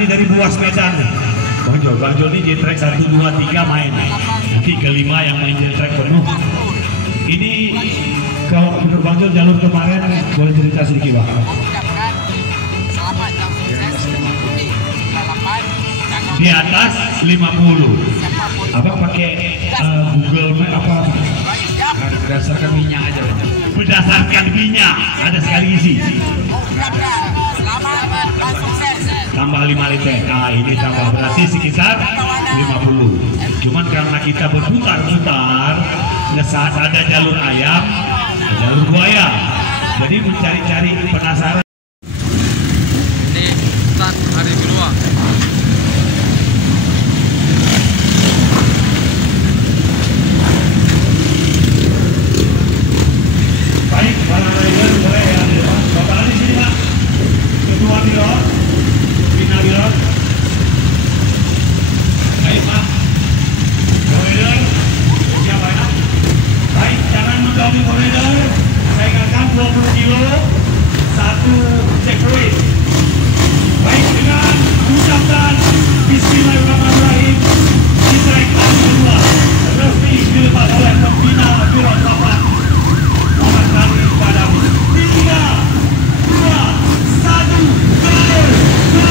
ini dari Buas Medan. Bang Jol ini J-Track 1, 2, 3 main. Nanti kelima yang main J-Track penuh. Ini kalau menurut Bang Jol jalur kemarin boleh cerita sedikit Bang? Di atas 50. Abang pakai Google Map apa? Berdasarkan minyak aja. Berdasarkan minyak, ada sekali isi. Tambah 5 liter. Nah ini tambah berarti sekitar 50. Cuman karena kita berputar-putar, saat ada jalur ayam, jalur buaya. Jadi mencari-cari penasaran. Ini start hari kedua. Baik, para rider boleh ya. Bapak di sini Pak. Kedua pilot, final pilot. Baik Pak. Rider, siapa ya? Baik, jangan mendahului rider. Saya ingatkan 20 kilo, satu checkpoint. Baik, dengan ucapkan Bismillahirrahmanirrahim. J-Track kedua resmi dilepas oleh pembina pilot Bapak Muhammad Khalil Badami. 3, 2, 1, go!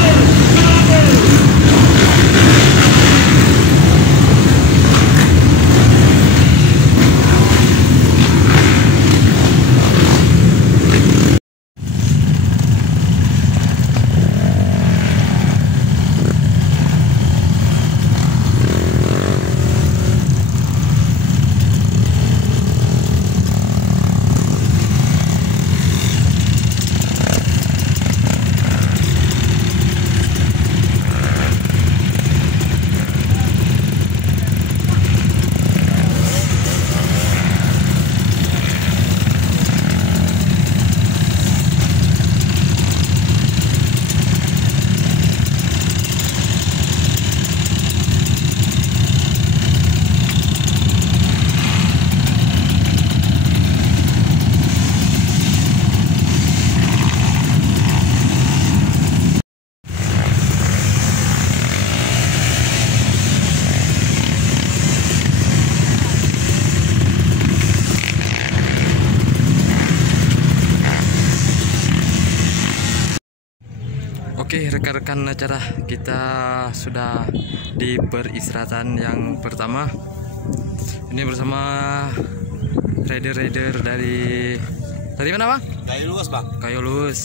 Oke rekan-rekan acara, kita sudah di peristirahatan yang pertama. Ini bersama rider-rider dari mana Bang? Kayu Luas Bang. Kayu Luas.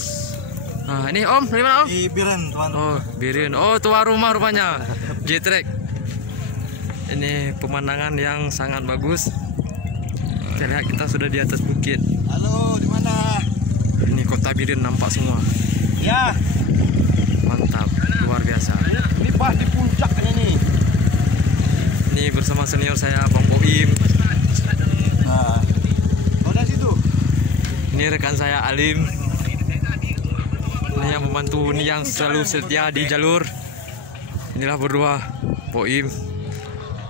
Nah ini Om dari mana Om? Di Biren tuan. Oh Biren. Oh tua rumah rupanya. J-Track. Ini pemandangan yang sangat bagus. Kita lihat kita sudah di atas bukit. Halo, di mana? Ini kota Biren nampak semua. Ya. Mantap, luar biasa. Ini pas di puncak ini. Ini bersama senior saya Bang Boim. Nah, dari situ. Ini rekan saya Alim. Ini yang membantu, ini yang selalu setia di jalur. Inilah berdua, Boim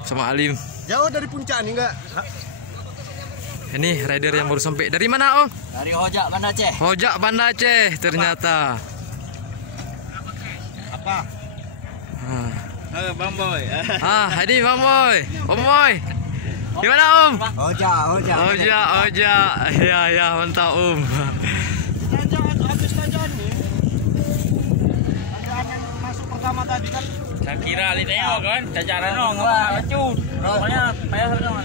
sama Alim. Jauh dari puncak nih enggak? Ini rider yang baru sampai. Dari mana Om? Dari Hojak Banda Aceh. Hojak Banda Aceh ternyata. Apa? Bang Boy. Ini Bang Boy. Om Boy. Gimana Om? Hojak. Hojak. Ya, mantap Om. Habis tajam nih. Tajam masuk pertama tadi kan. Saya kira Lineo kan, cacaran dong, nggak lecut. Pokoknya payah dong.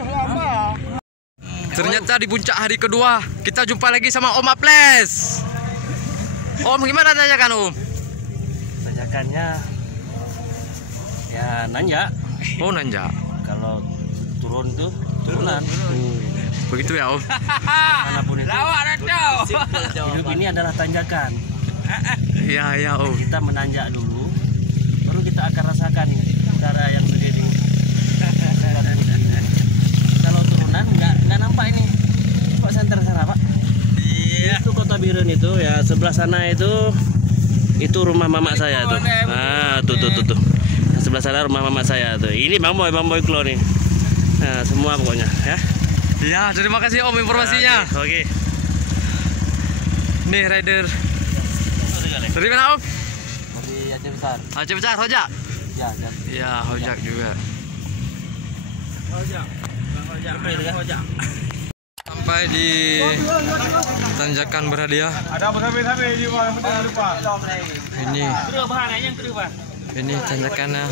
Lama. Ternyata di puncak hari kedua kita jumpa lagi sama Om Aples. Om gimana tanyakan Om? Tanyakannya ya nanya. Oh nanya. Kalau turun tuh turunan. Begitu ya Om. Manapun itu. Hidup ini adalah tanjakan. Iya Om. Kita menanjak dulu, baru kita akan rasakan udara yang sendiri. Kalau turunan nggak nampak ini. Kok senter sana Pak? Iya. Itu kota Biren itu ya, sebelah sana itu rumah mama saya tuh. Nah, tuh. Sebelah sana rumah mama saya tuh. Ini Bang Boy keluar nih. Nah, semua pokoknya ya. Iya, terima kasih Om informasinya. Oke. Nih rider. Dari mana Om? Dari Aceh Besar. Aceh Besar, Hojak. Ya, Iya, Hojak juga. Sampai di tanjakan berhadiah. Ada apa-apa di bawah, jangan lupa. Ini tanjakannya.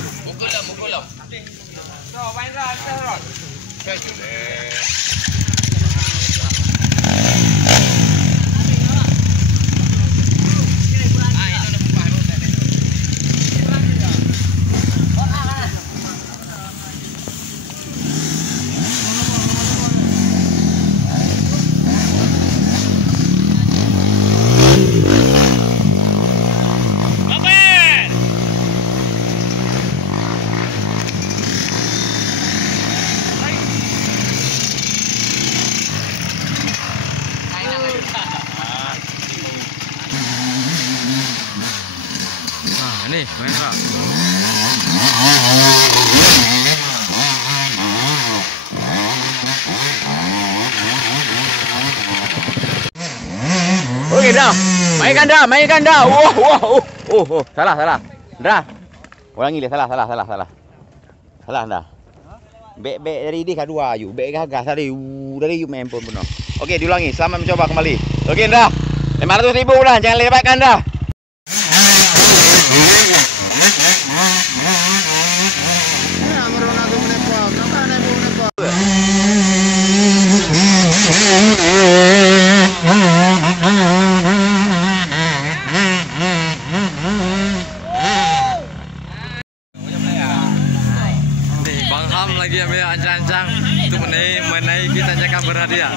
Nah, ini merah. Oke, dah. Mainkan dah. Salah. Dah. Ulangi dia, salah. Salah dah. Bek dari dia kedua ayu. Bek gagas dari you main pun benar. Okey, diulangi. Selamat mencoba kembali. Okey, dah. 500,000 dah. Jangan lewatkan dah. Nih, Bang Ham lagi ambil ancang-ancang untuk menaiki tanjakan berhadiah.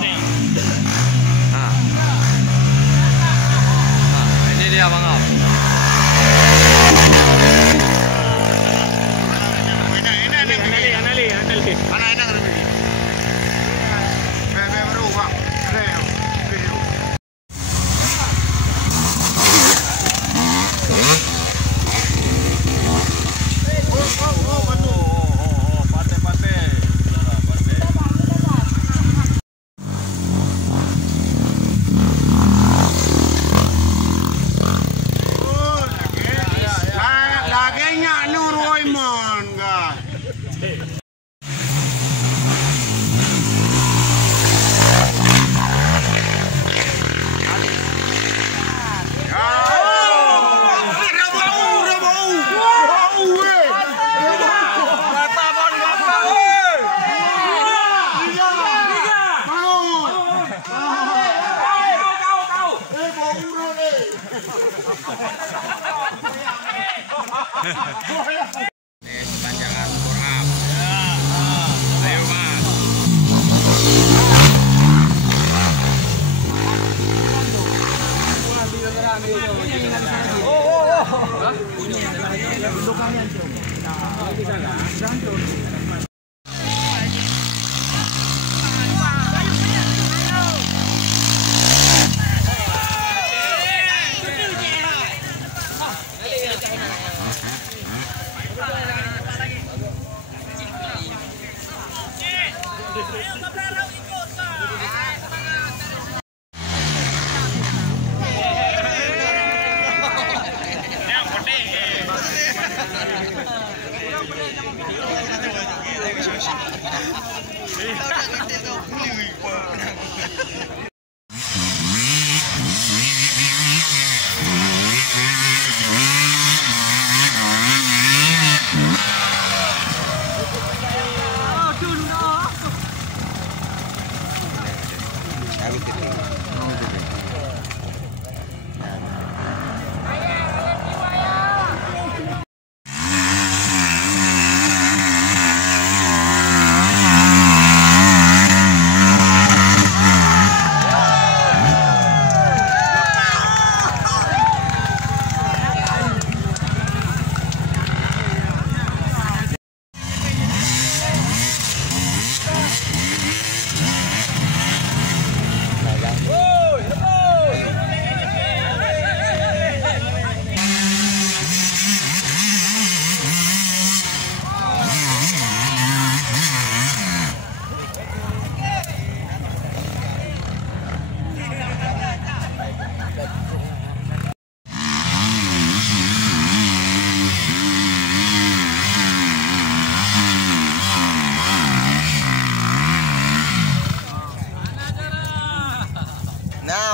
Nah, ini dia Bang Ham. Panjangan Borham. Ayo, Mas.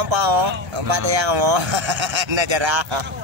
nampak oh. Nampak tiang oh. Nak jarah.